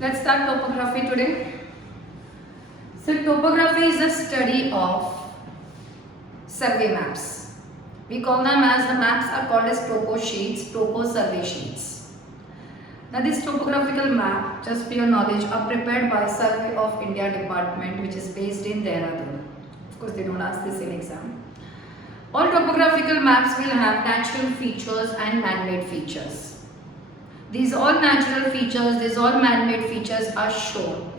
Let's start topography today. So topography is the study of survey maps. We call them as the maps are called as topo sheets, topo survey sheets. Now this topographical map, just for your knowledge, are prepared by Survey of India Department, which is based in Dehradun. Of course, they don't ask this in exam. All topographical maps will have natural features and man-made features. These all natural features, these all man-made features are shown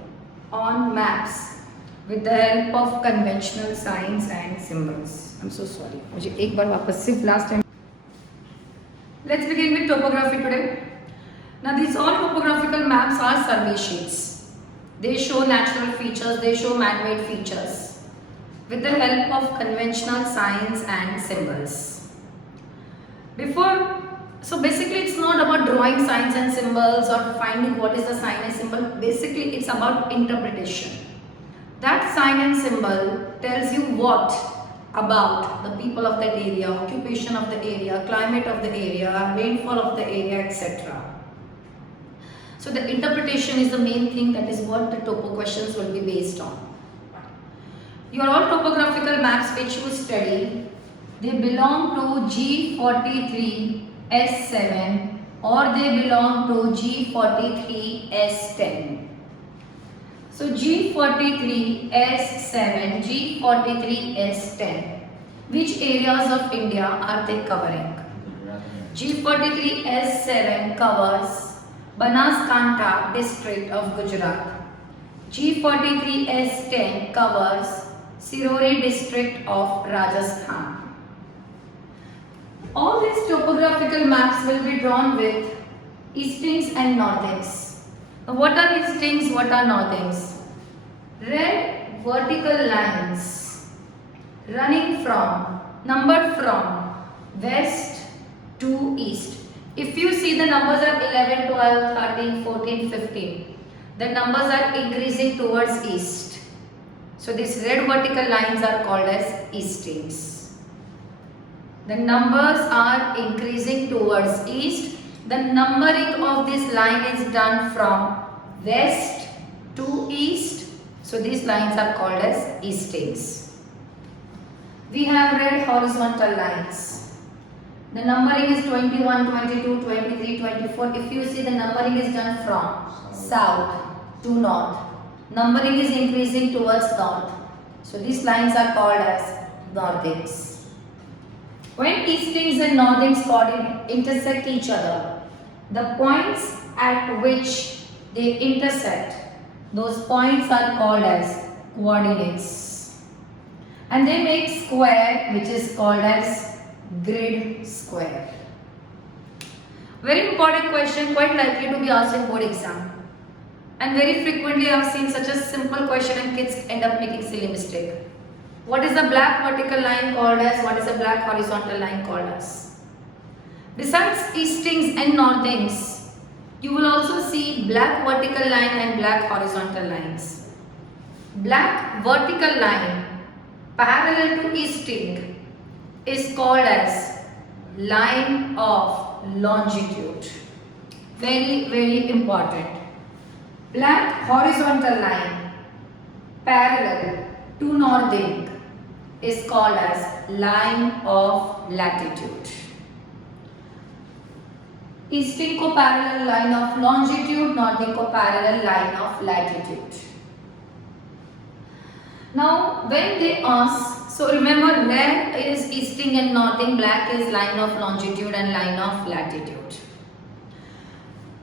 on maps with the help of conventional signs and symbols. I'm so sorry. मुझे एक बार वापस से last time. Let's begin with topography today. Now these all topographical maps are survey sheets. They show natural features, they show man-made features with the help of conventional signs and symbols. So basically it's not about drawing signs and symbols or finding what is the sign and symbol. Basically it's about interpretation. That sign and symbol tells you what about the people of that area, occupation of the area, climate of the area, rainfall of the area, etc. So the interpretation is the main thing, that is what the topo questions will be based on. Your all topographical maps which you study, they belong to G43S7 or they belong to G43S10. So G43S7, G43S10, which areas of India are they covering? G43S7 covers Banaskantha district of Gujarat. G43S10 covers Sirori district of Rajasthan. All these topographical maps will be drawn with eastings and northings. Now, what are eastings? What are northings? Red vertical lines running from, numbered from west to east. If you see the numbers are 11, 12, 13, 14, 15. The numbers are increasing towards east. So these red vertical lines are called as eastings. The numbers are increasing towards east. The numbering of this line is done from west to east. So these lines are called as eastings. We have red horizontal lines. The numbering is 21, 22, 23, 24. If you see, the numbering is done from south to north. Numbering is increasing towards north. So these lines are called as northings. When eastings and northings intersect each other, the points at which they intersect, those points are called as coordinates. And they make square, which is called as grid square. Very important question, quite likely to be asked in board exam. And very frequently I have seen such a simple question and kids end up making silly mistake. What is the black vertical line called as? What is the black horizontal line called as? Besides eastings and northings, you will also see black vertical line and black horizontal lines. Black vertical line parallel to easting is called as line of longitude. Very, very important. Black horizontal line parallel to northing is called as line of latitude. Easting को parallel line of longitude, northing को parallel line of latitude. Now when they ask, so remember red is easting and northing, black is line of longitude and line of latitude.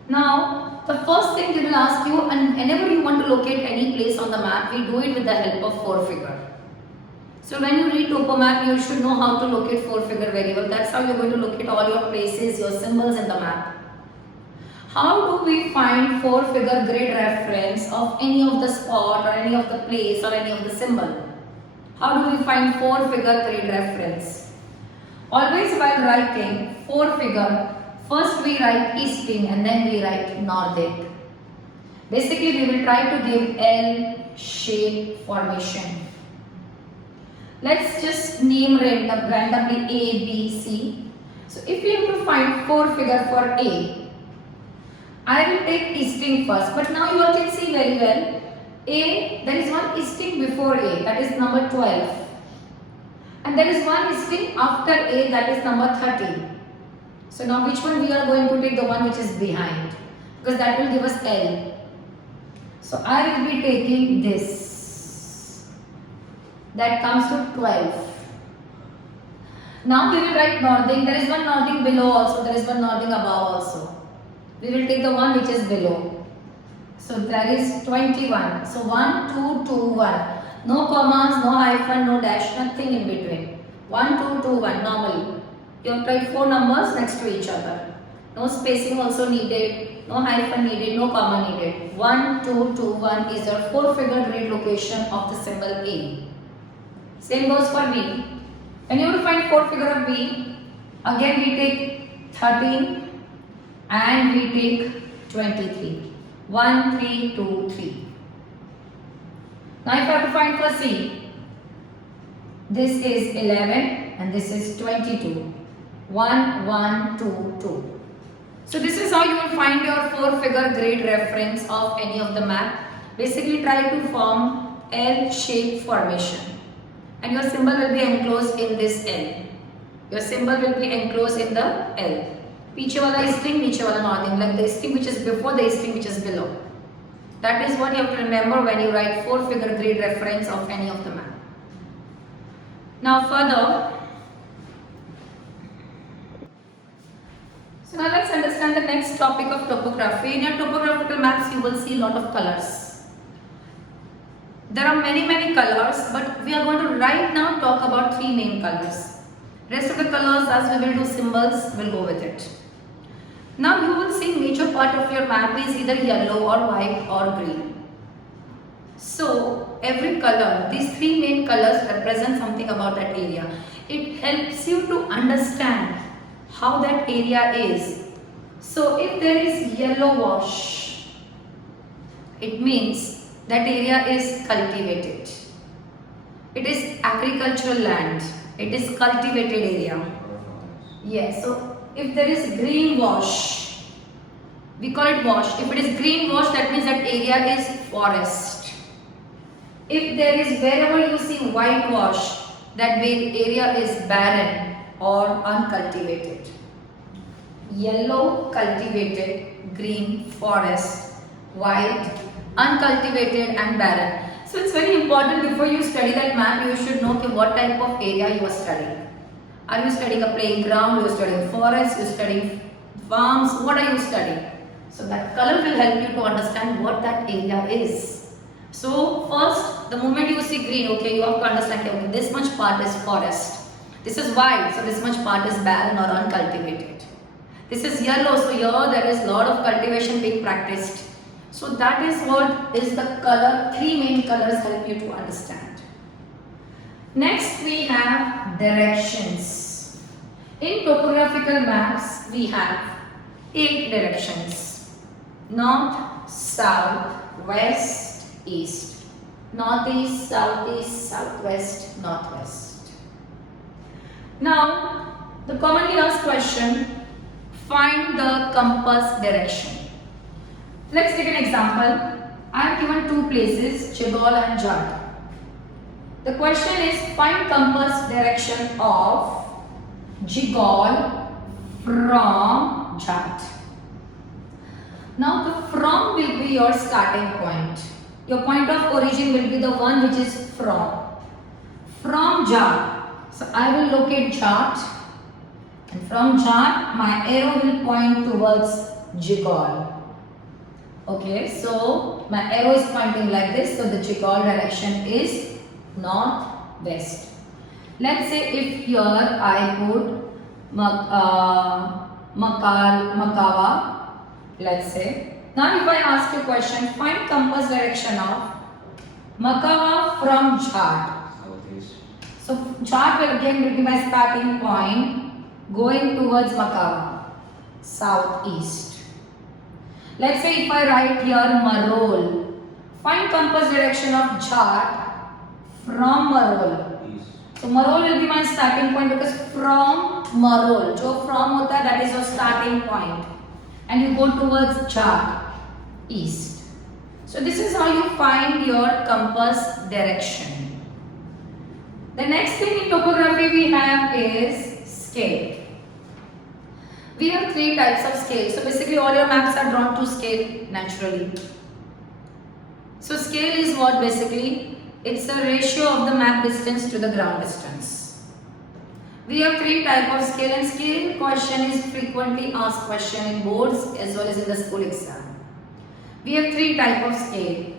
Now the first thing they will ask you, and whenever you want to locate any place on the map, we do it with the help of four figure. So when you read topo map, you should know how to locate four figure very well. That's how you're going to locate all your places, your symbols in the map. How do we find four figure grid reference of any of the spot or any of the place or any of the symbol? How do we find four figure grid reference? Always while writing four figure, first we write easting and then we write northing. Basically we will try to give L shape formation. Let's just name randomly A, B, C. So if we have to find four figure for A, I will take easting first, but now you all can see very well. A, there is one easting before A, that is number 12. And there is one easting after A, that is number 13. So now which one we are going to take? The one which is behind, because that will give us L. So I will be taking this. That comes to 12. Now we will write northing. There is one northing below also. There is one northing above also. We will take the one which is below. So that is 21. So 1, 2, 2, 1. No commas, no hyphen, no dash, nothing in between. 1, 2, 2, 1 normally. You have tried 4 numbers next to each other. No spacing also needed, no hyphen needed, no comma needed. 1, 2, 2, 1 is your 4-figure grid location of the symbol A. Same goes for B. When you will find 4-figure of B, again we take 13 and we take 23. 1, 3, 2, 3. Now if I have to find for C, this is 11 and this is 22. 1, 1, 2, 2. So this is how you will find your 4-figure grid reference of any of the map. Basically try to form L-shaped formation. And your symbol will be enclosed in this L. Your symbol will be enclosed in the L. पीछे वाला string, नीचे वाला northing, like the string which is before the string which is below. That is what you have to remember when you write 4-figure grid reference of any of the map. Now further, so now let's understand the next topic of topography. In your topographical maps, you will see a lot of colors. There are many colors, but we are going to right now talk about 3 main colors. Rest of the colors, as we will do symbols, will go with it. Now you will see major part of your map is either yellow or white or green. So every color, these 3 main colors represent something about that area. It helps you to understand how that area is. So if there is yellow wash, it means that area is cultivated. It is agricultural land. It is cultivated area. Yes, so if there is green wash, we call it wash. If it is green wash, that means that area is forest. If there is, wherever you see white wash, that area is barren or uncultivated. Yellow, cultivated, green, forest, white, uncultivated and barren. So it's very important before you study that map, you should know what type of area you are studying. Are you studying a playground, you are studying forest, you are studying farms, what are you studying? So that color will help you to understand what that area is. So first, the moment you see green, okay, you have to understand, okay, this much part is forest. This is white, so this much part is barren or uncultivated. This is yellow, so here there is lot of cultivation being practiced. So that is what is the color, 3 main colors help you to understand. Next we have directions. In topographical maps we have 8 directions. North, south, west, east. Northeast, southeast, southwest, northwest. Now the commonly asked question, find the compass direction. Let's take an example. I have given 2 places, Chigol and Jat. The question is, find compass direction of Jigol from Jat. Now the from will be your starting point. Your point of origin will be the one which is from. From Jat. So I will locate Jat, and from Jat my arrow will point towards Jigol. Okay, so my arrow is pointing like this, so the Jigol direction is northwest. Let's say if here I put Makawa, let's say. Now if I ask you a question, find compass direction of Makawa from Jat. So Jat will again be my starting point going towards Makawa, southeast. Let's say if I write here Marol, find compass direction of Jat from Marol. So Marol will be my starting point because from Marol, जो from होता है that is your starting point. and you go towards Char, east. So this is how you find your compass direction. The next thing in topography we have is scale. We have three types of scale. So basically all your maps are drawn to scale naturally. So scale is what basically? It's a ratio of the map distance to the ground distance. We have three types of scale, and scale question is frequently asked question in boards as well as in the school exam. We have three types of scale: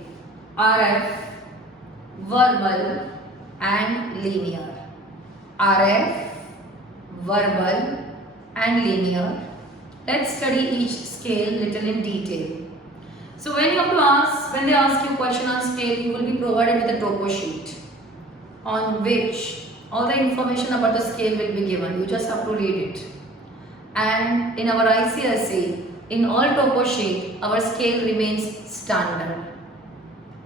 RF, verbal and linear. RF, verbal and linear. Let's study each scale little in detail. So when they ask you question on scale, you will be provided with a topo sheet on which all the information about the scale will be given. You just have to read it. And in our ICSE, in all topo sheet, our scale remains standard.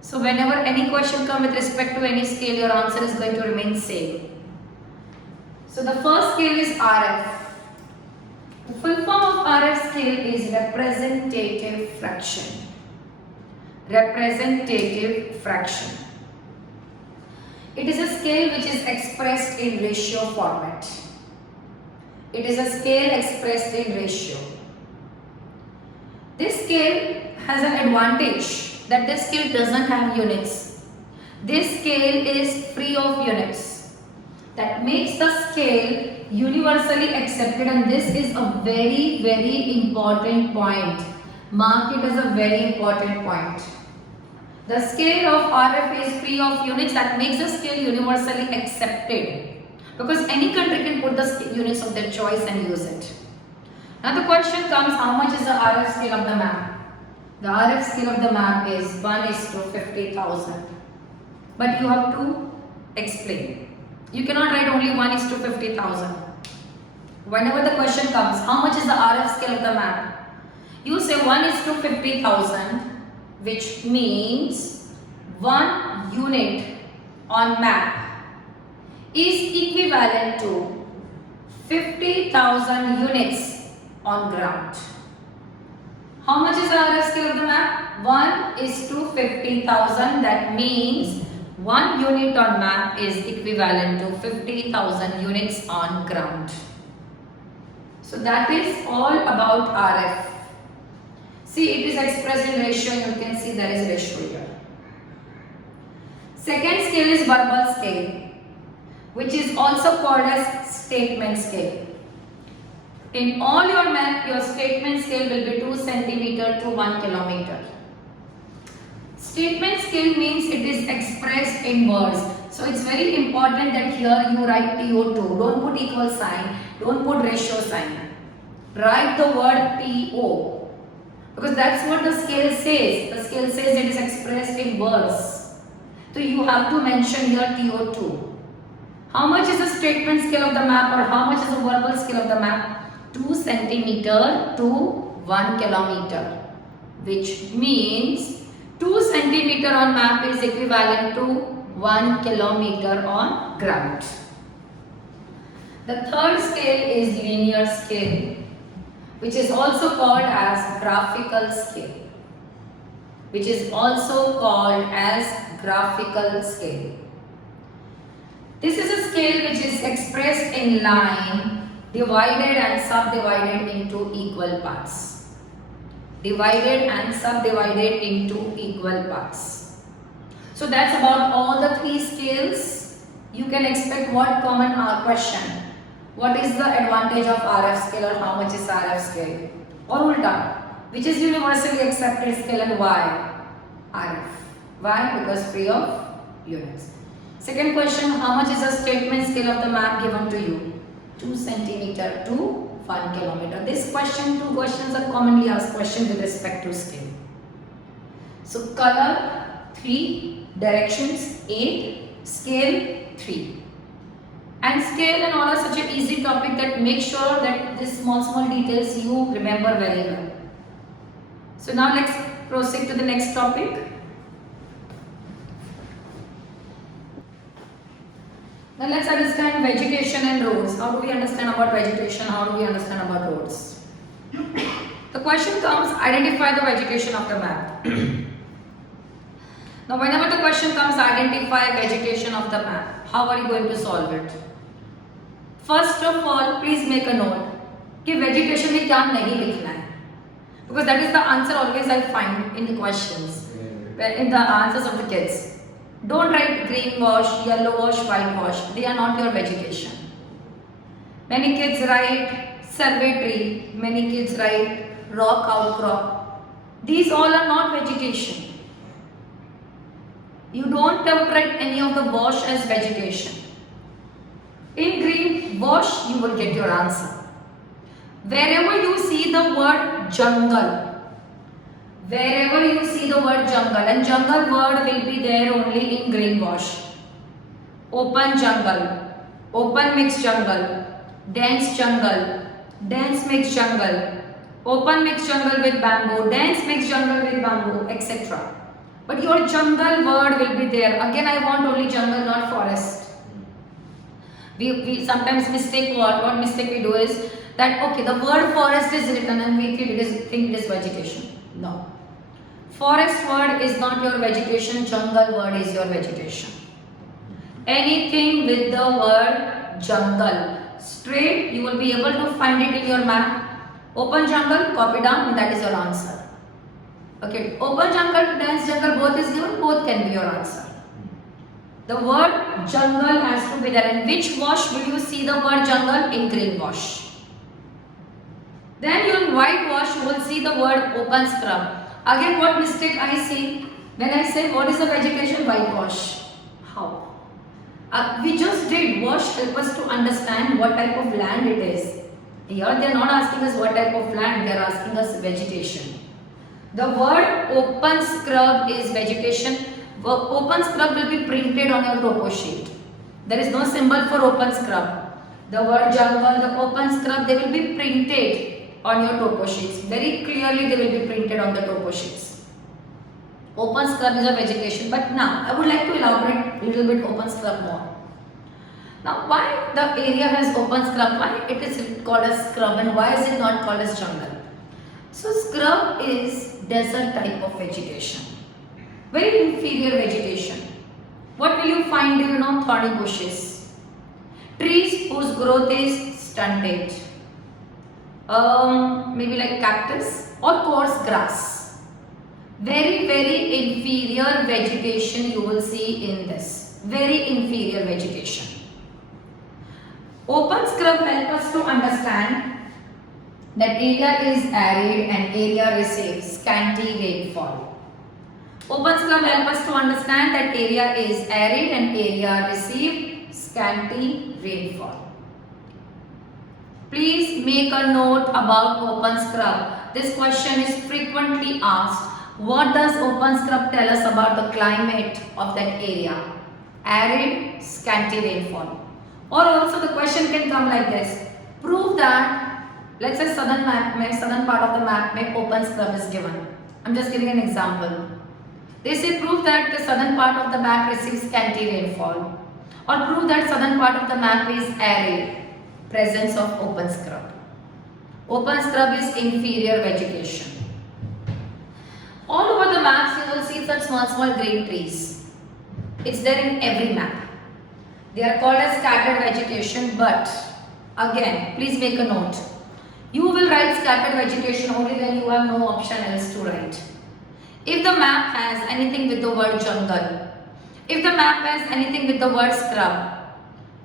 So whenever any question comes with respect to any scale, your answer is going to remain same. So the first scale is RF. The full form of RF scale is representative fraction. Representative fraction. It is a scale which is expressed in ratio format. It is a scale expressed in ratio. This scale has an advantage that this scale doesn't have units. This scale is free of units. That makes the scale universally accepted, and this is a very, very important point. Mark it as a very important point. The scale of RF is free of units. That makes the scale universally accepted because any country can put the units of their choice and use it. Now the question comes, how much is the RF scale of the map? The RF scale of the map is 1:50,000. But you have to explain. You cannot write only 1:50,000. Whenever the question comes, how much is the RF scale of the map? You say 1:50,000, which means 1 unit on map is equivalent to 50,000 units on ground. How much is the RF scale of the map? 1:50,000. That means 1 unit on map is equivalent to 50,000 units on ground. So that is all about RF. See, it is expressed in ratio. You can see there is ratio here. Second scale is verbal scale, which is also called as statement scale. In all your map, your statement scale will be 2 centimeter to 1 kilometer. Statement scale means it is expressed in words. So it's very important that here you write TO2. Don't put equal sign. Don't put ratio sign. Write the word TO. Because that's what the scale says. The scale says it is expressed in words. So you have to mention here TO2. How much is the statement scale of the map, or how much is the verbal scale of the map? 2 centimeter to 1 kilometer. Which means 2 centimeter on map is equivalent to 1 kilometer on ground. The third scale is linear scale, which is also called as graphical scale. Which is also called as graphical scale. This is a scale which is expressed in line, divided and subdivided into equal parts. Divided and subdivided into equal parts. So that's about all the three scales. You can expect what common question. What is the advantage of RF scale, or how much is RF scale? Or ulta, which is universally accepted scale and why? RF. Why? Because free of units. Second question, how much is the statement scale of the map given to you? 2 centimeter to 1 kilometer. This question, two questions are commonly asked questions with respect to scale. So color 3, directions 8, scale 3. And scale and all are such an easy topic that make sure that these small details you remember very well. So now let's proceed to the next topic. Now let's understand vegetation and roads. How do we understand about vegetation? How do we understand about roads? The question comes, identify the vegetation of the map. Now whenever the question comes, identify vegetation of the map, how are you going to solve it? First of all, please make a note कि vegetation में क्या नहीं लिखना है, because that is the answer always I find in the questions, in the answers of the kids. Don't write green wash, yellow wash, white wash. They are not your vegetation. Many kids write survey tree. Many kids write rock outcrop. These all are not vegetation. You don't have to write any of the wash as vegetation. In green wash, you will get your answer. Wherever you see the word jungle, wherever you see the word jungle, and jungle word will be there only in green wash. Open jungle, open mixed jungle, dense jungle, dense mixed jungle, open mixed jungle with bamboo, dense mixed jungle with bamboo, etc. But your jungle word will be there. Again, I want only jungle, not forest. We sometimes mistake what mistake we do is that okay, the word forest is written and we think it is vegetation. No. Forest word is not your vegetation, jungle word is your vegetation. Anything with the word jungle, straight you will be able to find it in your map. Open jungle, copy down, and that is your answer. Okay, open jungle to dense jungle, both is given, both can be your answer. The word jungle has to be there. In which wash will you see the word jungle? In green wash. Then in white wash you will see the word open scrub. Again, what mistake I see when I say what is the vegetation? Whitewash. How? We just did wash help us to understand what type of land it is. Here they are not asking us what type of land, they are asking us vegetation. The word open scrub is vegetation. Open scrub will be printed on your topo sheet. There is no symbol for open scrub. The word jungle, the open scrub, they will be printed on your topo sheets. Very clearly they will be printed on the topo sheets. Open scrub is a vegetation, but now I would like to elaborate a little bit open scrub more. Now why the area has open scrub, why it is called as scrub and why is it not called as jungle? So scrub is desert type of vegetation. Very inferior vegetation. What will you find? Thorny bushes. Trees whose growth is stunted. Maybe like cactus or coarse grass. Very, very inferior vegetation you will see in this. Very inferior vegetation. Open scrub help us to understand that area is arid and area receives scanty rainfall. Open scrub help us to understand that area is arid and area receive scanty rainfall. Please make a note about open scrub. This question is frequently asked. What does open scrub tell us about the climate of that area? Arid, scanty rainfall. Or also the question can come like this. Prove that, let's say southern part of the map में open scrub is given. I'm just giving an example. They say prove that the southern part of the map receives scanty rainfall. Or prove that southern part of the map is arid. Presence of open scrub. Open scrub is inferior vegetation. All over the maps you will see such small green trees. It's there in every map. They are called as scattered vegetation, but again please make a note. You will write scattered vegetation only when you have no option else to write. If the map has anything with the word jungle, if the map has anything with the word scrub,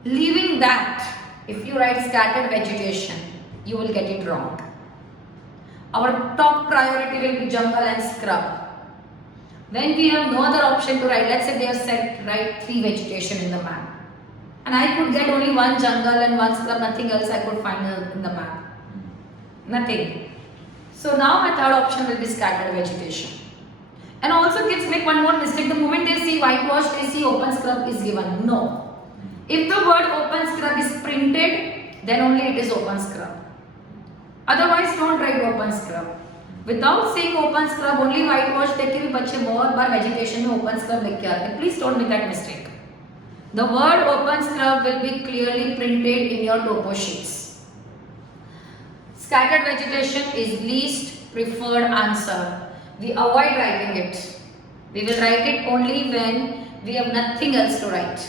leaving that, if you write scattered vegetation, you will get it wrong. Our top priority will be jungle and scrub. When we have no other option to write, let's say they have said write 3 vegetation in the map. And I could get only 1 jungle and 1 scrub, nothing else I could find in the map. Nothing. So now my third option will be scattered vegetation. And also kids make one more mistake. The moment they see whitewash, they see open scrub is given. No. If the word open scrub is printed, then only it is open scrub. Otherwise don't write open scrub. Without saying open scrub, only whitewash देख के भी बच्चे बहुत बार vegetation में open scrub लिख के आते हैं. Please don't make that mistake. The word open scrub will be clearly printed in your topo sheets. Scattered vegetation is least preferred answer. We avoid writing it. We will write it only when we have nothing else to write.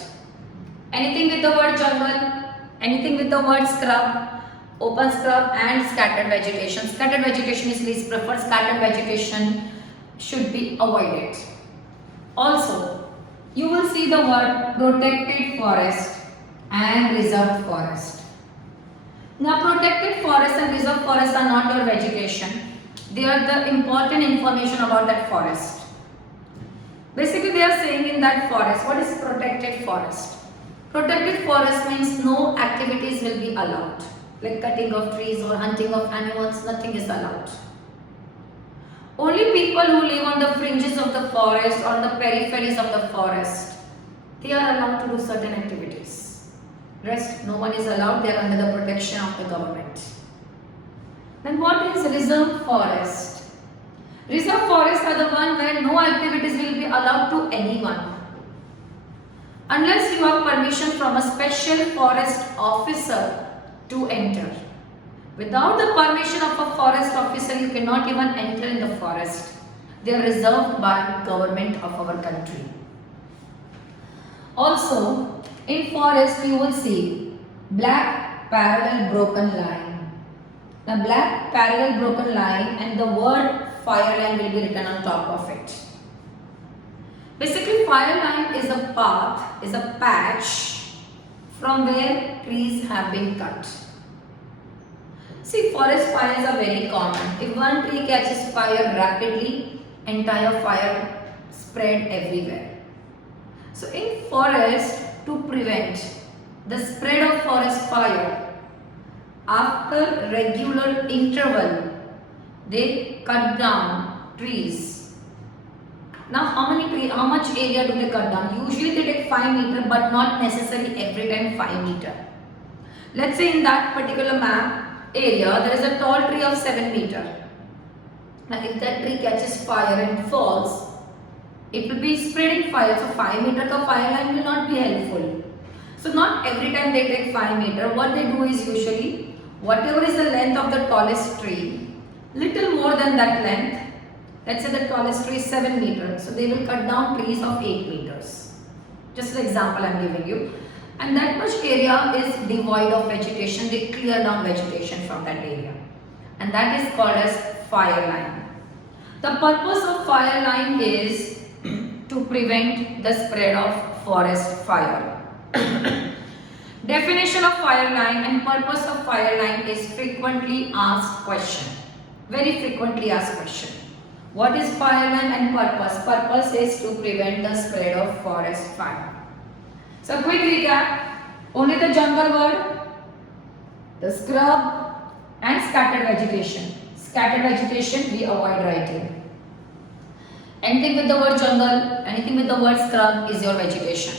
Anything with the word jungle, anything with the word scrub, open scrub and scattered vegetation. Scattered vegetation is least preferred. Scattered vegetation should be avoided. Also, you will see the word protected forest and reserved forest. Now, protected forest and reserved forest are not your vegetation. They are the important information about that forest. Basically, they are saying in that forest, what is protected forest? Protected forest means no activities will be allowed. Like cutting of trees or hunting of animals, nothing is allowed. Only people who live on the fringes of the forest or the peripheries of the forest, they are allowed to do certain activities. Rest, no one is allowed, they are under the protection of the government. Then what is reserved forest? Reserved forests are the one where no activities will be allowed to anyone. Unless you have permission from a special forest officer to enter. Without the permission of a forest officer, you cannot even enter in the forest. They are reserved by government of our country. Also, in forest you will see black parallel broken line. Now black parallel broken line and the word fire line will be written on top of it. Basically, fire line is a path, is a patch from where trees have been cut. See, forest fires are very common. If one tree catches fire rapidly, entire fire spread everywhere. So in forest, to prevent the spread of forest fire, after regular interval, they cut down trees. Now how much area do they cut down? Usually they take 5 meter, but not necessarily every time 5 meter. Let's say in that particular map area, there is a tall tree of 7 meter. Now if that tree catches fire and falls, it will be spreading fire. So 5 meter the fire line will not be helpful. So not every time they take 5 meter. What they do is usually, whatever is the length of the tallest tree, little more than that length, let's say the tallest tree is 7 meters. So they will cut down trees of 8 meters. Just an example I am giving you. And that much area is devoid of vegetation. They clear down vegetation from that area. And that is called as fire line. The purpose of fire line is to prevent the spread of forest fire. Definition of fire line and purpose of fire line is frequently asked question. Very frequently asked question. What is fire line and purpose? Purpose is to prevent the spread of forest fire. So quick recap, only the jungle word, the scrub and scattered vegetation. Scattered vegetation we avoid writing. Anything with the word jungle, anything with the word scrub is your vegetation.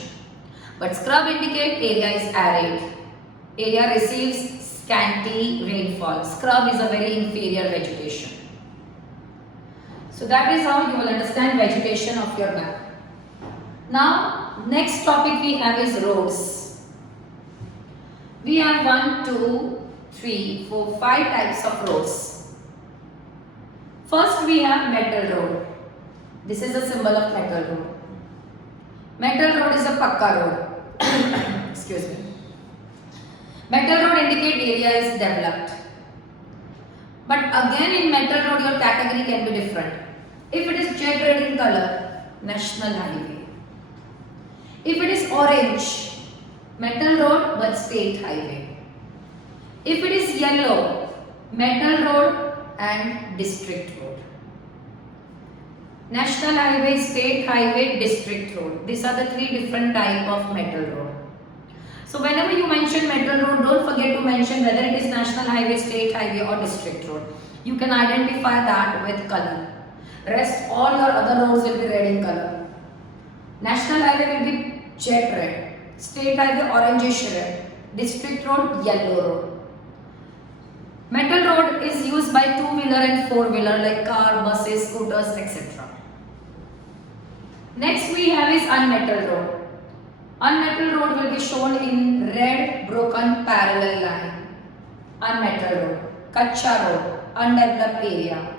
But scrub indicate area is arid. Area receives scanty rainfall. Scrub is a very inferior vegetation. So that is how you will understand vegetation of your map. Now, next topic we have is roads. We have 1, 2, 3, 4, 5 types of roads. First we have metal road. This is the symbol of metal road. Metal road is a pakka road. Excuse me. Metal road indicate area is developed. But again in metal road your category can be different. If it is jet red in color, national highway. If it is orange, metal road but state highway. If it is yellow, metal road and district road. National highway, state highway, district road. These are the 3 different type of metal road. So whenever you mention metal road, don't forget to mention whether it is national highway, state highway or district road. You can identify that with color. Rest all your other roads will be red in color. National highway will be jet red. State highway orangish red. District road yellow road. Metal road is used by 2-wheeler and 4-wheeler like car, buses, scooters, etc. Next we have is unmetalled road. Unmetalled road will be shown in red broken parallel line. Unmetalled road. Kacha road. Undeveloped area.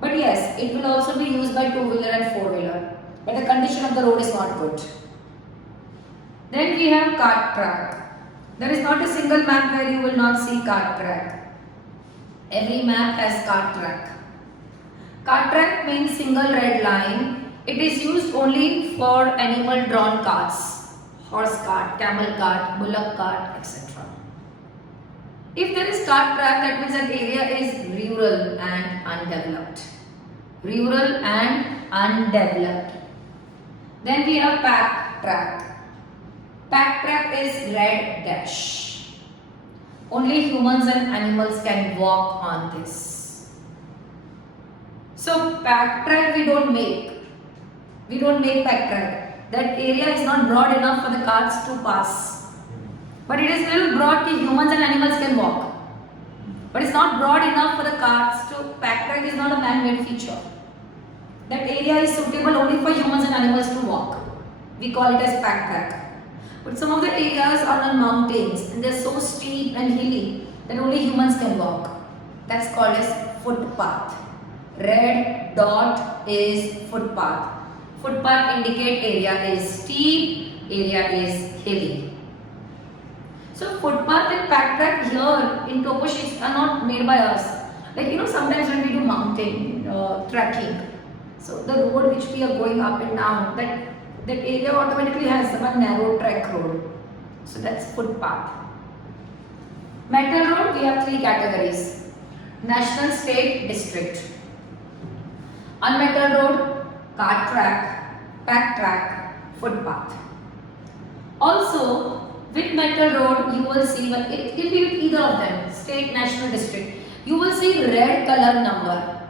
But yes, it will also be used by two-wheeler and four-wheeler. But the condition of the road is not good. Then we have cart track. There is not a single map where you will not see cart track. Every map has cart track. Cart track means single red line. It is used only for animal drawn carts. Horse cart, camel cart, bullock cart, etc. If there is cart track, that means that area is rural and undeveloped. Rural and undeveloped. Then we have pack track. Pack track is red dash. Only humans and animals can walk on this. So pack track we don't make. We don't make pack track. That area is not broad enough for the carts to pass. But it is little broad that humans and animals can walk. But it's not broad enough for the carts to. Pack track is not a man-made feature. That area is suitable only for humans and animals to walk. We call it as pack track. But some of the areas are on mountains and they're so steep and hilly that only humans can walk. That's called as footpath. Red dot is footpath. Footpath indicate area is steep, area is hilly. So footpath and pack track here in topo sheets are not made by us. Like sometimes when we do mountain trekking, so the road which we are going up and down, that area automatically has one narrow track road. So that's footpath. Metal road, we have three categories: national, state, district. Unmetal road, cart track, pack track, footpath. Also, with metal road, you will see, it will be with either of them, state, national, district. You will see red color number.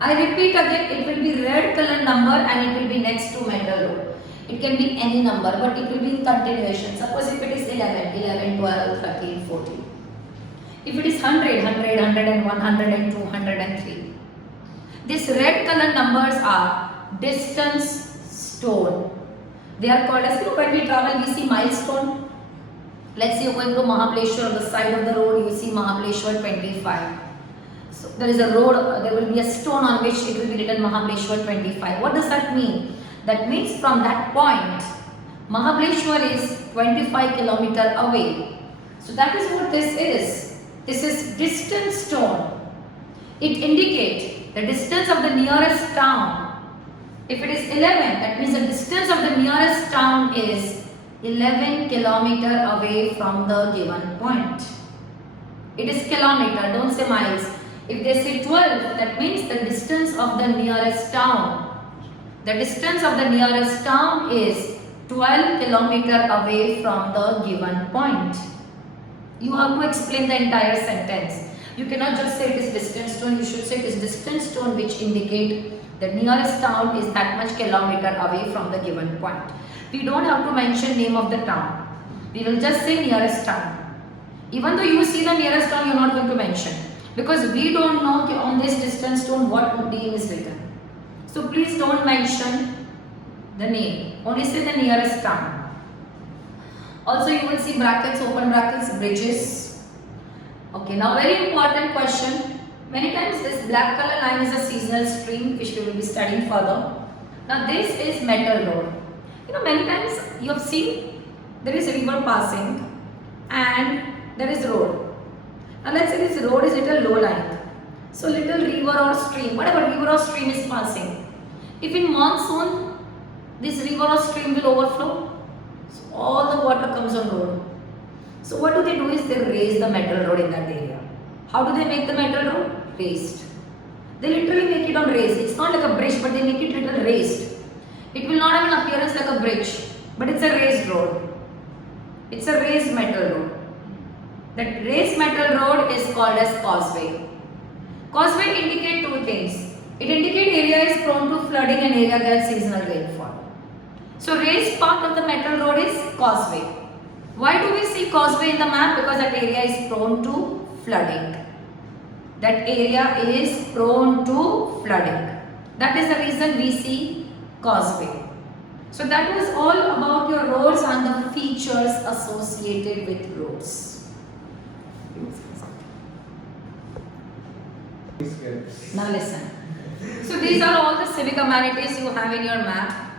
I repeat again, it will be red color number and it will be next to metal road. It can be any number, but it will be in continuation. Suppose if it is 11, 12, 13, 14. If it is 100, 101, 102, 103. These red color numbers are distance stone. They are called as, when we travel, we see milestone. Let's say you're going to Mahabaleshwar, on the side of the road, you see Mahabaleshwar 25. So there is a road, there will be a stone on which it will be written Mahabaleshwar 25. What does that mean? That means from that point, Mahabaleshwar is 25 kilometers away. So that is what this is. This is distance stone. It indicates the distance of the nearest town. If it is 11, that means the distance of the nearest town is 11 kilometers away from the given point. It is kilometer, don't say miles. If they say 12, that means the distance of the nearest town. The distance of the nearest town is 12 kilometers away from the given point. You have to explain the entire sentence. You cannot just say it is distance stone, you should say it is distance stone which indicate the nearest town is that much kilometer away from the given point. We don't have to mention name of the town. We will just say nearest town. Even though you see the nearest town, you are not going to mention. Because we don't know on this distance stone what name is written. So please don't mention the name. Only say the nearest town. Also you will see brackets, open brackets, bridges. Okay, now very important question. Many times this black color line is a seasonal stream which we will be studying further. Now this is metal road. Many times you have seen there is a river passing and there is road. Now let's say this road is little low lying. So little river or stream, whatever river or stream is passing. If in monsoon this river or stream will overflow, so all the water comes on road. So what do? Is they raise the metal road in that area. How do they make the metal road? Raised. They literally make it on raised. It's not like a bridge, but they make it little raised. It will not have an appearance like a bridge, but it's a raised road. It's a raised metal road. That raised metal road is called as causeway. Causeway indicate two things. It indicates area is prone to flooding and area gets seasonal rainfall. So raised part of the metal road is causeway. Why do we see causeway in the map? Because that area is prone to flooding. That area is prone to flooding. That is the reason we see causeway. So that was all about your roads and the features associated with roads. Now listen. So these are all the civic amenities you have in your map.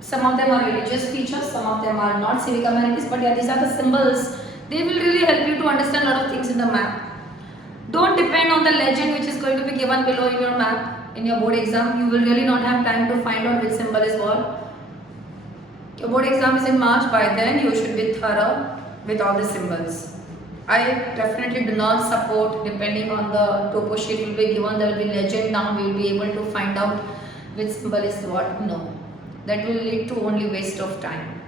Some of them are religious features, some of them are not civic amenities, but yeah, these are the symbols. They will really help you to understand a lot of things in the map. Don't depend on the legend which is going to be given below in your map. In your board exam, you will really not have time to find out which symbol is what. Your board exam is in March. By then you should be thorough with all the symbols. I definitely do not support depending on the topo sheet will be given, there will be legend down, we will be able to find out which symbol is what. No, that will lead to only waste of time,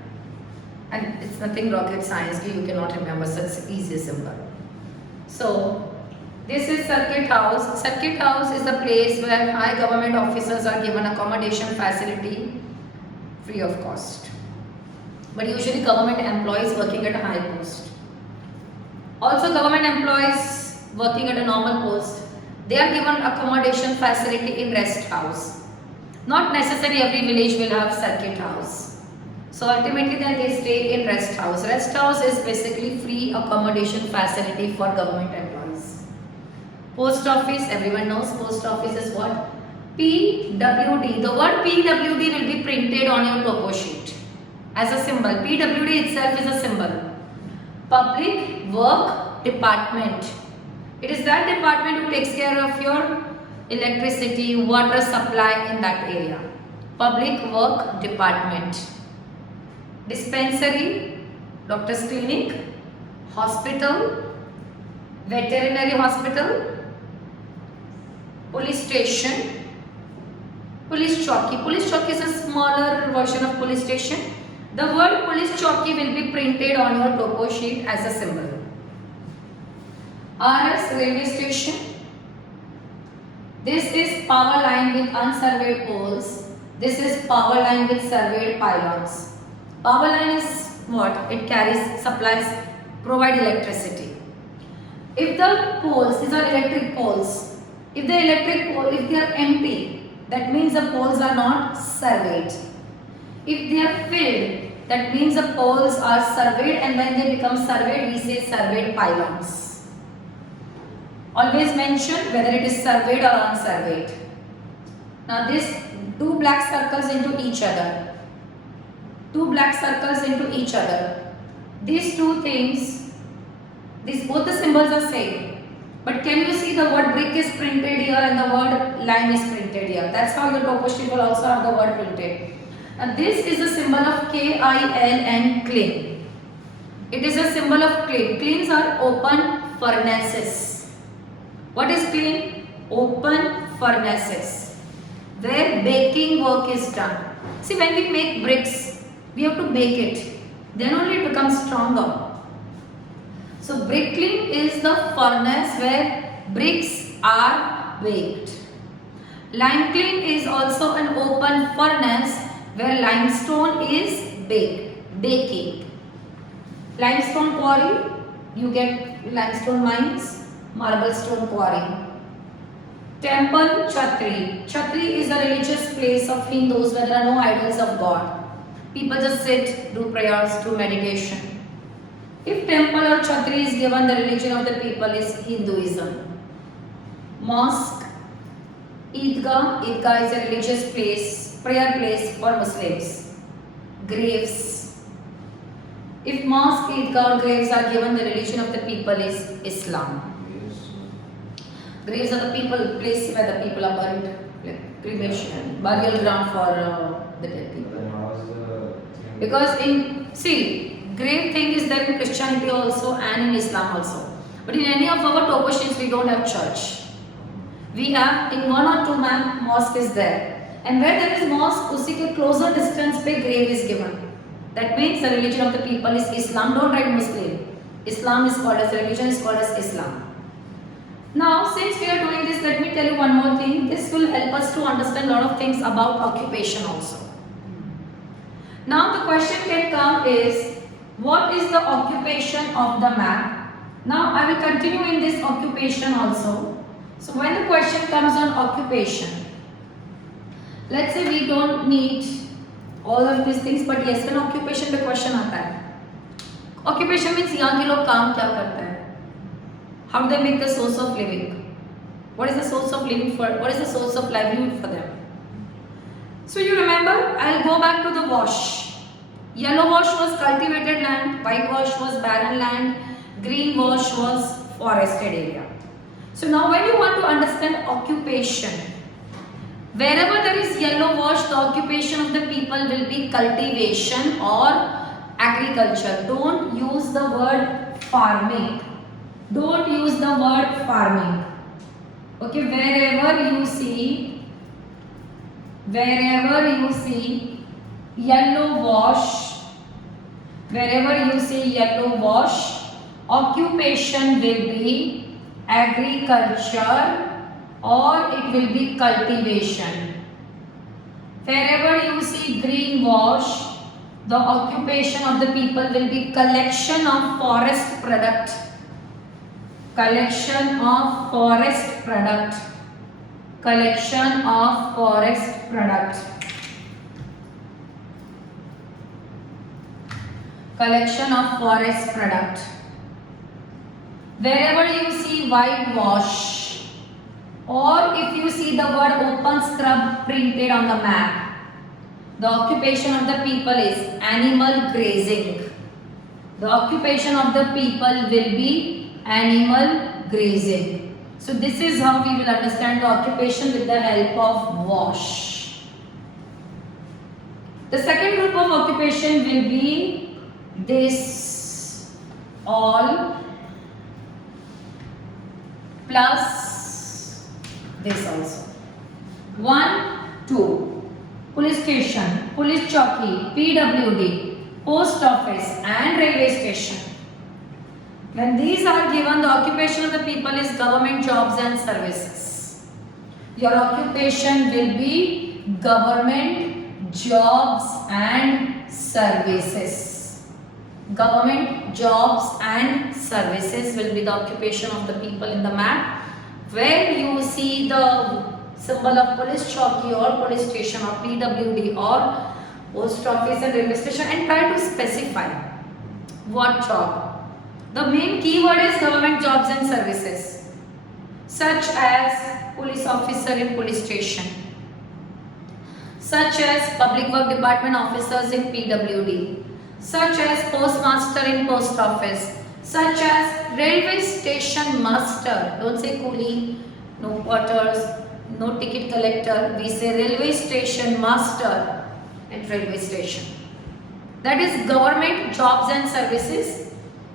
and it's nothing rocket science, you cannot remember such easy symbol. So this is Circuit House. Circuit House is a place where high government officers are given accommodation facility free of cost, but usually government employees working at a high post. Also government employees working at a normal post, they are given accommodation facility in rest house. Not necessarily every village will have circuit house. So ultimately then they stay in rest house. Rest house is basically free accommodation facility for government employees. Post office, everyone knows post office is what? PWD. The word PWD will be printed on your topo sheet as a symbol. PWD itself is a symbol. Public Work Department. It is that department who takes care of your electricity, water supply in that area. Public Work Department. Dispensary, doctor's clinic, hospital, veterinary hospital, police station, police chowki. Police chowki is a smaller version of police station. The word police chowki will be printed on your topo sheet as a symbol. RS railway station. This is power line with unsurveyed poles. This is power line with surveyed pylons. Power line is what? It carries, supplies, provide electricity. If the poles, these are electric poles. If the electric pole, if they are empty, that means the poles are not surveyed. If they are filled, that means the poles are surveyed, and when they become surveyed, we say surveyed pylons. Always mention whether it is surveyed or unsurveyed. Now this two black circles into each other. Two black circles into each other. These two things, these both the symbols are same. But can you see the word brick is printed here and the word line is printed here? That's how the topo sheet will also have the word printed. And this is a symbol of KIL and clean. It is a symbol of clean. Cleans are open furnaces. What is clean? Open furnaces, where baking work is done. See, when we make bricks, we have to bake it. Then only it becomes stronger. So brick kiln is the furnace where bricks are baked. Lime kiln is also an open furnace where limestone is baking. Limestone quarry, you get limestone mines, marble stone quarry. Temple Chhatri. Chhatri is a religious place of Hindus where there are no idols of God. People just sit, do prayers, do meditation. If temple or Chhatri is given, the religion of the people is Hinduism. Mosque, Eidgah. Eidgah is a religious place, prayer place for Muslims. Graves. If mosque, Eidgah or graves are given, the religion of the people is Islam. Graves are the people, place where the people are buried, like cremation, burial ground for the dead people. Because grave thing is there in Christianity also and in Islam also. But in any of our topo sheets we don't have church. We have in one or two mosque is there. And where there is mosque, usi ke closer distance pe grave is given. That means the religion of the people is Islam. Don't write Muslim. Islam is called as, the religion is called as Islam. Now, since we are doing this, let me tell you one more thing. This will help us to understand a lot of things about occupation also. Now, the question can come is, what is the occupation of the map? Now, I will continue in this occupation also. So, when the question comes on occupation, let's say we don't need all of these things, but yes, when occupation पे question आता है. Occupation means यहाँ के लोग काम क्या करते हैं? How do they make the source of living? What is the source of living for? What is the source of livelihood for them? So you remember, I'll go back to the wash. Yellow wash was cultivated land, white wash was barren land, green wash was forested area. So now when you want to understand occupation, wherever there is yellow wash, the occupation of the people will be cultivation or agriculture. Don't use the word farming. Don't use the word farming. Okay, wherever you see yellow wash, occupation will be agriculture or it will be cultivation. Wherever you see green wash, the occupation of the people will be collection of forest product. Collection of forest product. Wherever you see whitewash, or if you see the word open scrub printed on the map, the occupation of the people is animal grazing. The occupation of the people will be animal grazing. So this is how we will understand the occupation with the help of wash. The second group of occupation will be this all plus this also. 1, 2. Police station, police chowki, PWD, post office and railway station. When these are given, the occupation of the people is government jobs and services. Your occupation will be government jobs and services. Government jobs and services will be the occupation of the people in the map. Where you see the symbol of police chowki or police station or PWD or post office and railway station, and try to specify what job. The main keyword is government jobs and services, such as police officer in police station, such as public work department officers in PWD, such as postmaster in post office, such as railway station master. Don't say coolie, no porters, no ticket collector. We say railway station master at railway station. That is government jobs and services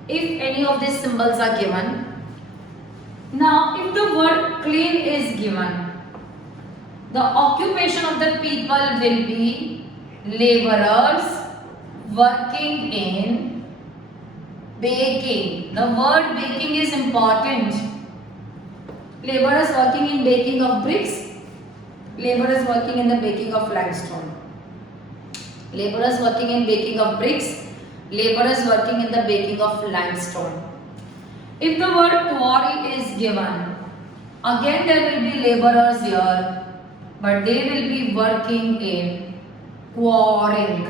if any of these symbols are given. Now if the word clean is given, the occupation of the people will be laborers working in baking. The word baking is important. Laborers working in baking of bricks, laborers working in the baking of limestone. Laborers working in baking of bricks, laborers working in the baking of limestone. If the word quarry is given, again there will be laborers here, but they will be working in quarrying.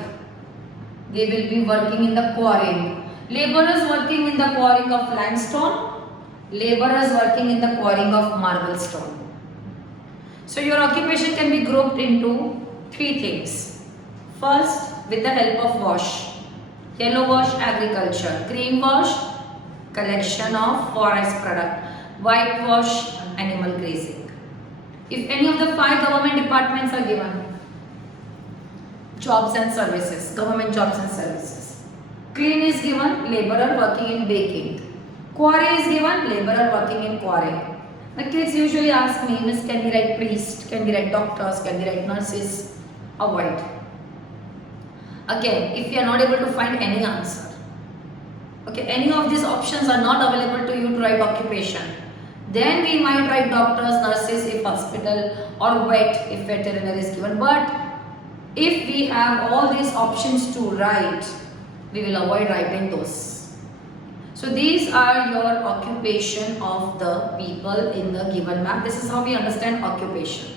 They will be working in the quarrying. Laborers working in the quarrying of limestone, laborers working in the quarrying of marble stone. So your occupation can be grouped into 3 things. First, with the help of wash. Yellow wash, agriculture. Green wash, collection of forest product. White wash, animal grazing. If any of the 5 government departments are given, jobs and services, government jobs and services. Clean is given, laborer working in baking. Quarry is given, laborer working in quarry. The kids usually ask me, Miss, can we write priest, can we write doctors, can we write nurses? Avoid. Again, if you are not able to find any answer, okay, any of these options are not available to you to write occupation, then we might write doctors, nurses if hospital, or vet if veterinary is given. But if we have all these options to write, we will avoid writing those. So these are your occupation of the people in the given map. This is how we understand occupation.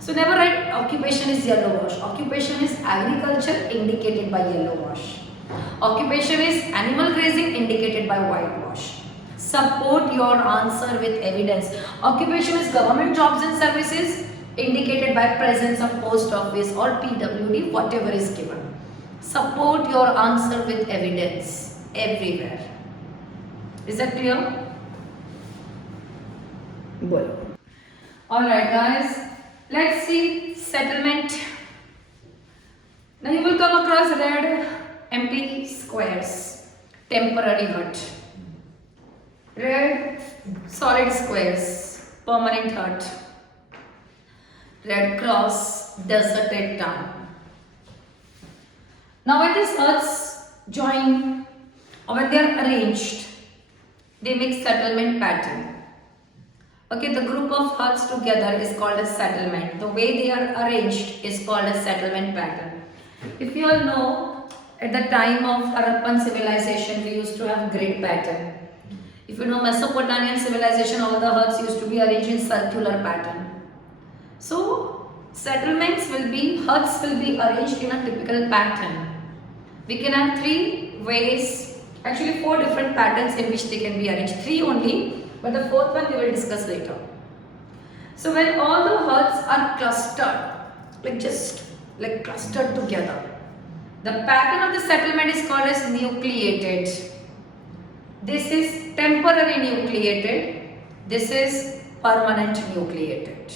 So never write occupation is yellow wash. Occupation is agriculture indicated by yellow wash. Occupation is animal grazing indicated by white wash. Support your answer with evidence. Occupation is government jobs and services indicated by presence of post office or PWD, whatever is given. Support your answer with evidence everywhere. Is that clear? Bolo. Alright guys, let's see settlement. Now you will come across red empty squares, temporary hut. Red solid squares, permanent hut. Red cross, deserted town. Now when these huts join or when they are arranged, they make settlement pattern. Okay, the group of huts together is called a settlement. The way they are arranged is called a settlement pattern. If you all know, at the time of Harappan civilization, we used to have grid pattern. If you know Mesopotamian civilization, all the huts used to be arranged in circular pattern. So, settlements will be, huts will be arranged in a typical pattern. We can have 3 ways, actually 4 different patterns in which they can be arranged. 3 only, but the 4th one we will discuss later. So, when all the huts are clustered, like clustered together, the pattern of the settlement is called as nucleated. This is temporary nucleated. This is permanent nucleated.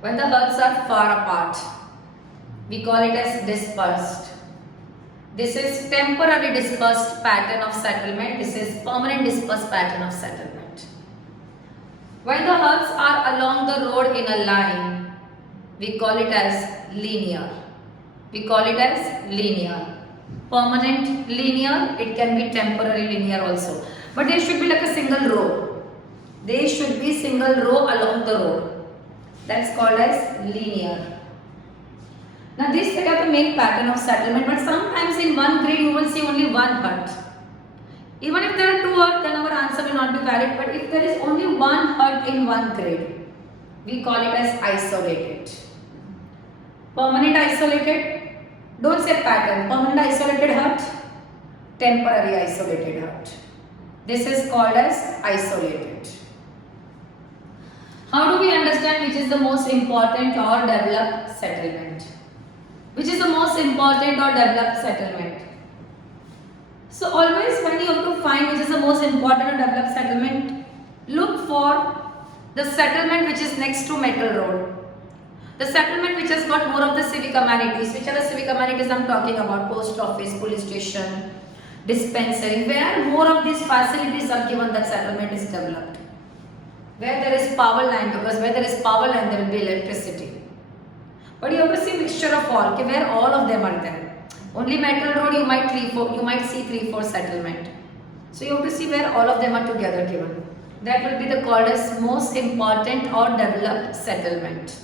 When the huts are far apart, we call it as dispersed. This is temporary dispersed pattern of settlement. This is permanent dispersed pattern of settlement. When the huts are along the road in a line, we call it as linear. We call it as linear. Permanent linear, it can be temporary linear also. But they should be like a single row. They should be single row along the road. That's called as linear. Now these are the main pattern of settlement, but sometimes in one grid you will see only one hut. Even if there are 2 huts, then our answer will not be valid. But if there is only one hut in one grid, we call it as isolated. Permanent isolated, don't say pattern. Permanent isolated hut, temporary isolated hut. This is called as isolated. How do we understand which is the most important or developed settlement? Which is the most important or developed settlement? So always when you have to find which is the most important or developed settlement, look for the settlement which is next to metal road. The settlement which has got more of the civic amenities. Which are the civic amenities I am talking about? Post office, police station, dispensary. Where more of these facilities are given, that settlement is developed. Where there is power line, because where there is power line there will be electricity. But you have to see mixture of all, okay, where all of them are there. Only metal road you might see 3-4 settlement. So you have to see where all of them are together given. That will be the called as most important or developed settlement.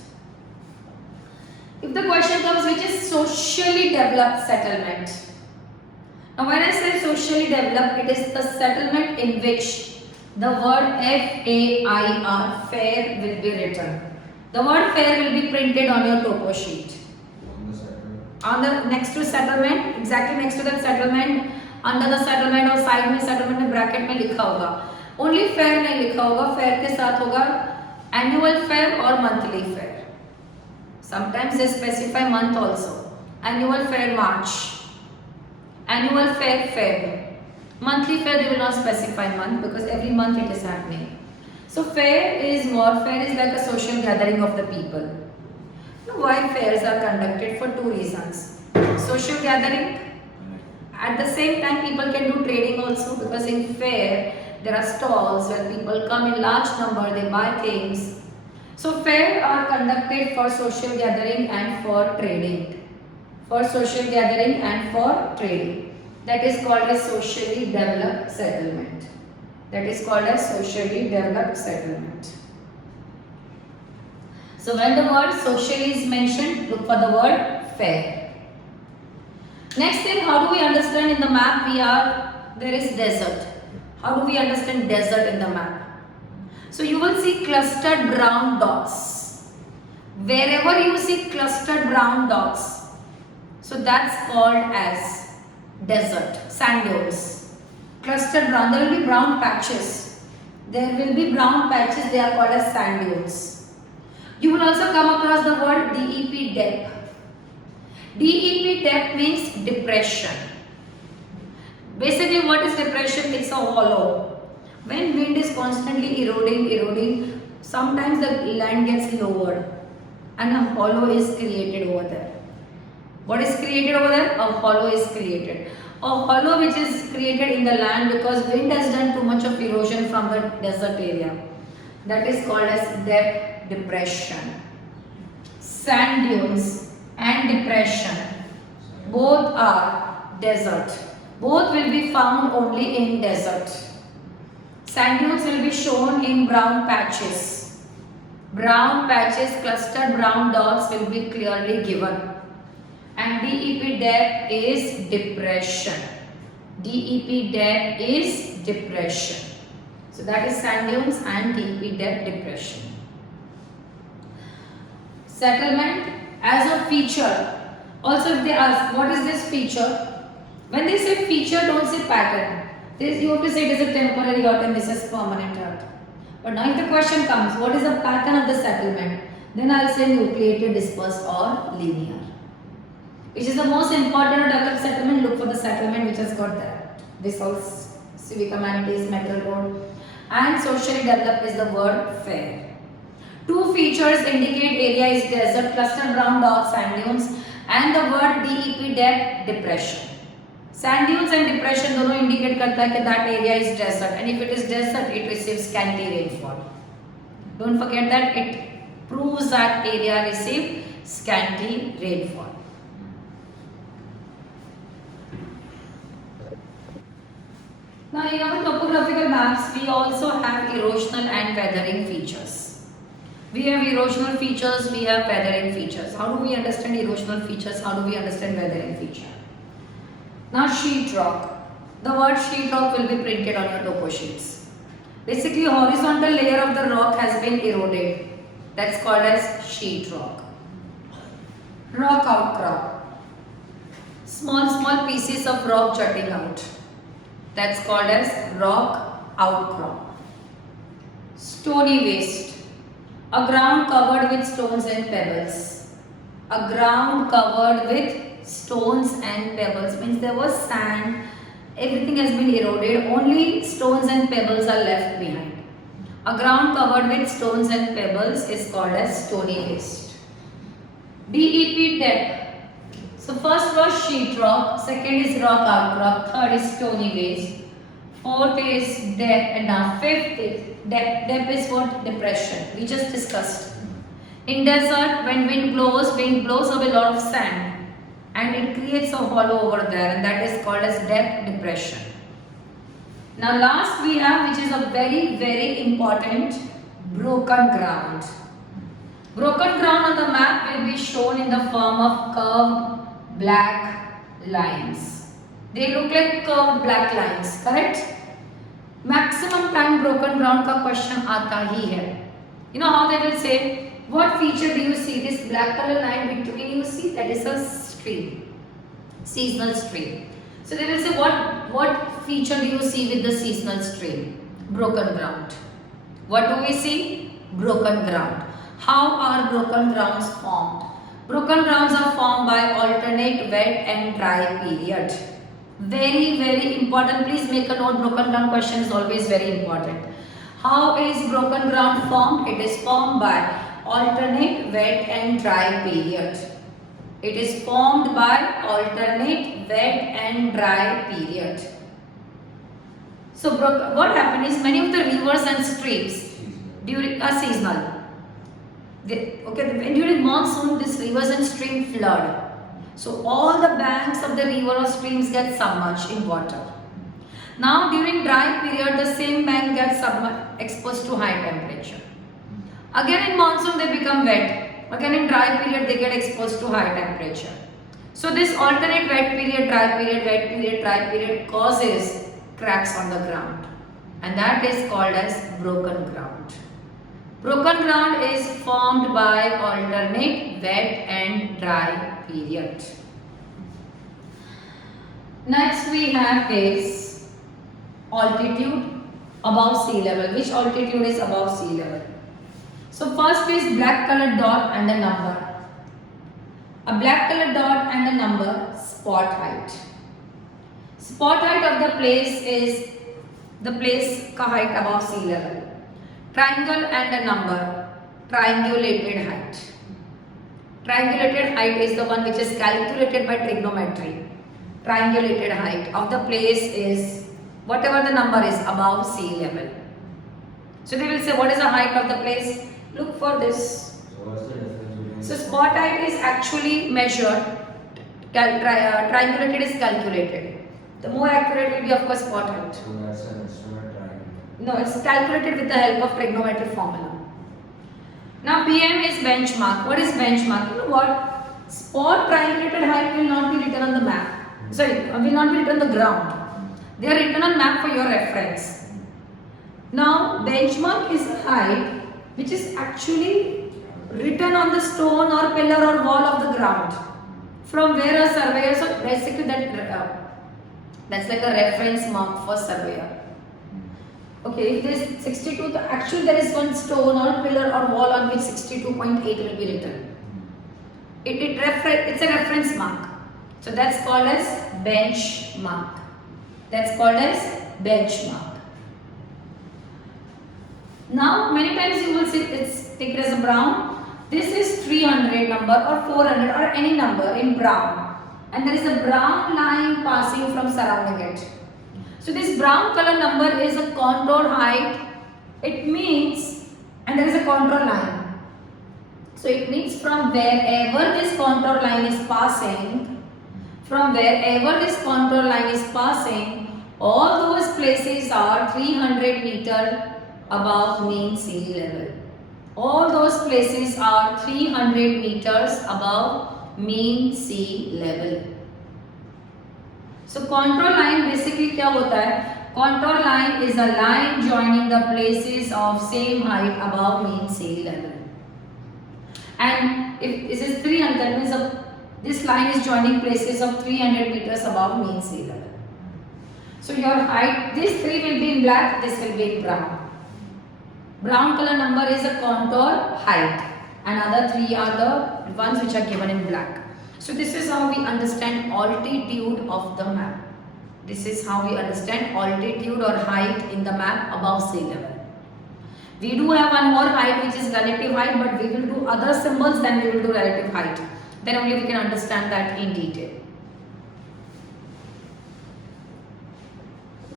If the question comes which is socially developed settlement. Now when I say socially developed, it is the settlement in which the word F-A-I-R, fair, will be written. The word fair will be printed on your topo sheet. On the next to settlement, exactly next to that settlement, under the settlement or side में settlement में bracket में लिखा होगा. Only fair नहीं लिखा होगा, fair के साथ होगा annual fair or monthly fair. Sometimes they specify month also. Annual fair March, annual fair Feb. Monthly fair they will not specify month because every month it is happening. So fair is like a social gathering of the people. Why fairs are conducted? For 2 reasons. Social gathering. At the same time people can do trading also, because in fair there are stalls where people come in large number, they buy things. So fair are conducted for social gathering and for trading. For social gathering and for trading. That is called a socially developed settlement. That is called a socially developed settlement. So when the word socially is mentioned, look for the word fair. Next thing, how do we understand in the map there is desert. How do we understand desert in the map? So you will see clustered brown dots. Wherever you see clustered brown dots, so that's called as desert, sand dunes. clustered brown. There will be brown patches. There will be brown patches. They are called as sand dunes. You will also come across the word DEP depth. DEP depth means depression. Basically, what is depression? It's a hollow. When wind is constantly eroding, sometimes the land gets lowered and a hollow is created over there. What is created over there? A hollow is created. A hollow which is created in the land because wind has done too much of erosion from the desert area. That is called as depth depression. Sand dunes and depression both are desert. Both will be found only in desert. Sand dunes will be shown in brown patches. Brown patches, clustered brown dots will be clearly given. And DEP depth is depression. DEP depth is depression. So that is sand dunes and DEP depth depression. Settlement as a feature. Also if they ask what is this feature? When they say feature, don't say pattern. You have to say it is a temporary earth and this is permanent earth. But now if the question comes, what is the pattern of the settlement? Then I will say nucleated, dispersed or linear. Which is the most important to develop settlement? Look for the settlement which has got that. This all civic humanities, metal road. And socially developed is the word fair. Two features indicate area is desert, clustered brown dots, sand dunes, and the word DEP depth depression. Sand dunes and depression दोनों indicate करता है कि that area is desert, and if it is desert, it receives scanty rainfall. Don't forget that it proves that area received scanty rainfall. Now in our topographical maps, we also have erosional and weathering features. We have erosional features, we have weathering features. How do we understand erosional features? How do we understand weathering feature? Now sheet rock. The word sheet rock will be printed on your topo sheets. Basically, horizontal layer of the rock has been eroded. That's called as sheet rock. Rock outcrop. Small pieces of rock jutting out. That's called as rock outcrop. Stony waste. A ground covered with stones and pebbles. A ground covered with stones and pebbles means there was sand, everything has been eroded, only stones and pebbles are left behind. A ground covered with stones and pebbles is called as stony waste. DEP depth. So first was sheet rock, second is rock outcrop, third is stony waste, fourth is depth, and now fifth is depth. Depth is what? Depression. We just discussed. In desert, when wind blows away a lot of sand and it creates a hollow over there, and that is called as depth depression. Now last we have, which is a very important, broken ground. Broken ground on the map will be shown in the form of curved black lines. They look like curved black lines, correct? Maximum time broken ground का question आता ही है. You know how they will say, what feature do you see? This black color line between you see, that is a stream, seasonal stream. So they will say, what feature do you see with the seasonal stream? Broken ground. What do we see? Broken ground. How are broken grounds formed? Broken grounds are formed by alternate wet and dry period. Very important. Please make a note. Broken ground question is always very important. How is broken ground formed? It is formed by alternate wet and dry period. It is formed by alternate wet and dry period. So what happened is many of the rivers and streams are seasonal. During monsoon, these rivers and streams flood. So all the banks of the river or streams get submerged in water. Now during dry period, the same bank gets exposed to high temperature. Again in monsoon they become wet. Again in dry period they get exposed to high temperature. So this alternate wet period, dry period, wet period, dry period causes cracks on the ground. And that is called as broken ground. Broken ground is formed by alternate wet and dry period. Next we have is altitude above sea level. Which altitude is above sea level? So first is black colored dot and a number. A black colored dot and a number, spot height. Spot height of the place is the place ka height above sea level. Triangle and a number, triangulated height. Triangulated height is the one which is calculated by trigonometry. Triangulated height of the place is whatever the number is above sea level. So they will say what is the height of the place? Look for this. So what's the difference between? So spot height is actually measured, triangulated is calculated. The more accurate will be of course spot height. So that's an instrument triangle. No, it's calculated with the help of trigonometric formula. Now PM is benchmark. What is benchmark? You know what? Spot triangulated height will not be written on the map. Sorry, will not be written on the ground. They are written on map for your reference. Now benchmark is a height which is actually written on the stone or pillar or wall of the ground. From where a surveyor, so basically that's like a reference mark for surveyor. Okay, if this 62, actually there is one stone or pillar or wall on which 62.8 will be written. It's a reference mark. So that's called as benchmark. That's called as benchmark. Now many times you will see it's taken as a brown. This is 300 number or 400 or any number in brown. And there is a brown line passing from surrounding it. So this brown color number is a contour height. It means, and there is a contour line. So it means from wherever this contour line is passing, all those places are 300 meter above mean sea level. All those places are 300 meters above mean sea level. So contour line basically क्या होता है? Contour line is a line joining the places of same height above mean sea level. And if this is 300, that means this line is joining places of 300 meters above mean sea level. So your height, these three will be in black, this will be in brown. Brown color number is a contour height, and other three are the ones which are given in black. So this is how we understand altitude of the map. This is how we understand altitude or height in the map above sea level. We do have one more height which is relative height, but we will do other symbols, then we will do relative height. Then only we can understand that in detail.